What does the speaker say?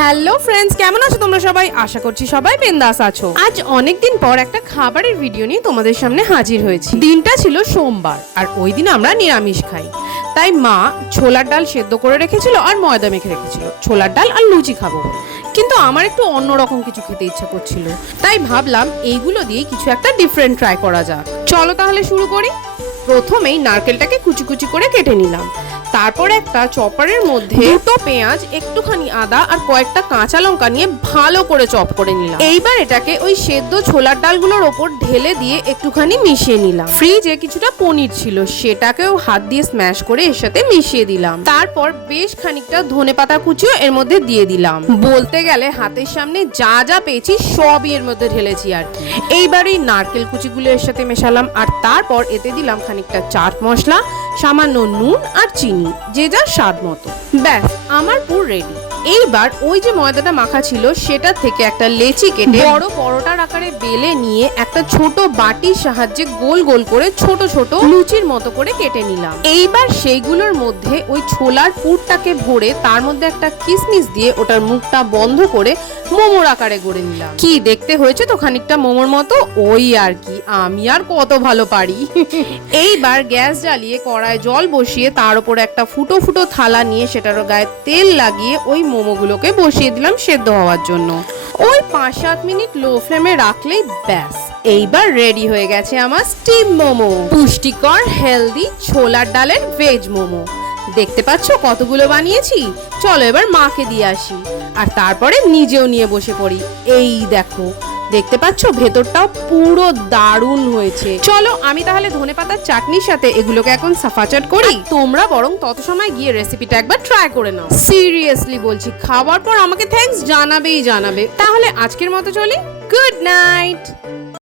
Hello friends, কেমন আছো তোমরা সবাই? আশা করছি সবাই বিন্দাস আছো। আজ অনেকদিন পর একটা খাবারের ভিডিও নিয়ে তোমাদের সামনে হাজির হয়েছি। দিনটা ছিল সোমবার, আর ওই দিন আমরা নিরামিষ খাই। তাই মা ছোলার ডাল সেদ্ধ করে রেখেছিল আর ময়দা মেখে রেখেছিল ছোলার ডাল আর লুচি খাবো। কিন্তু আমার একটু অন্যরকম কিছু খেতে ইচ্ছা করছিল, তাই ভাবলাম এইগুলো দিয়ে কিছু একটা ডিফারেন্ট ট্রাই করা যাক। চলো তাহলে শুরু করি। প্রথমেই নারকেলটাকে কুচি কুচি করে কেটে নিলাম। তারপর একটা চপারের মধ্যে দুটো পেঁয়াজ, একটুখানি আদা আর কয়েকটা কাঁচা লঙ্কা নিয়ে ভালো করে চপ করে নিলাম। এইবার এটাকে ওই সেদ্ধ ছোলার ডালগুলোর ওপর ঢেলে দিয়ে একটুখানি মিশিয়ে নিলাম। ফ্রিজে কিছুটা পনির ছিল, সেটাকেও হাত দিয়ে স্ম্যাশ করে এর সাথে মিশিয়ে দিলাম। তারপর বেশ খানিকটা ধনেপাতা কুচিও এর মধ্যে দিয়ে দিলাম। বলতে গেলে হাতের সামনে যা যা পেয়েছি সবই এর মধ্যে ঢেলেছি আর কি। এইবার এই নারকেল কুচিগুলো এর সাথে মেশালাম, আর তারপর এতে দিলাম খানিকটা চাট মশলা, সামান্য নুন আর চিনি, যে যার স্বাদ মতো। ব্যাস, আমার পুর রেডি। এইবার ওই যে ময়দাটা মাখা ছিল সেটা থেকে একটা লেচি কেটে বড় পরোটার আকারে বেলে নিয়ে একটা ছোট বাটির সাহায্যে গোল গোল করে ছোট ছোট লুচির মতো করে কেটে নিলাম। এইবার সেইগুলোর মধ্যে ওই ছোলার পুরটাকে ভরে তার মধ্যে একটা কিসমিস দিয়ে ওটার মুখটা বন্ধ করে মোমোর আকারে গড়ে নিলাম। কি দেখতে হয়েছে তো খানিকটা মোমোর মতো, ওই আর কি। আমি আর কত ভালো পারি। এইবার গ্যাস জ্বালিয়ে কড়ায় জল বসিয়ে তার উপর একটা ফুটো ফুটো থালা নিয়ে সেটার গায়ে তেল লাগিয়ে ওই মোমোগুলোকে বসিয়ে দিলাম সেদ্ধ হওয়ার জন্য। ওই 5-7 মিনিট লো ফ্লেমে রাখলেই ব্যাস, এইবার রেডি হয়ে গেছে আমার স্টিম মোমো। পুষ্টিকর হেলদি ছোলার ডালের ভেজ মোমো। দেখতে পাচ্ছ কতগুলো বানিয়েছি। চলো এবার মাকে দিয়ে আসি, আর তারপরে নিজেও নিয়ে বসে পড়ি। এই দেখো, দেখতে পাচ্ছ ভেতরটাও পুরো দারুণ হয়েছে। চলো আমি তাহলে ধনেপাতার চাটনির সাথে এগুলোকে এখন সাফাচাট করি। তোমরা বরং তত সময় গিয়ে রেসিপিটা একবার ট্রাই করে নাও। সিরিয়াসলি বলছি, খাওয়ার পর আমাকে থ্যাঙ্কস জানাবেই জানাবে। তাহলে আজকের মতো চলি। Good night.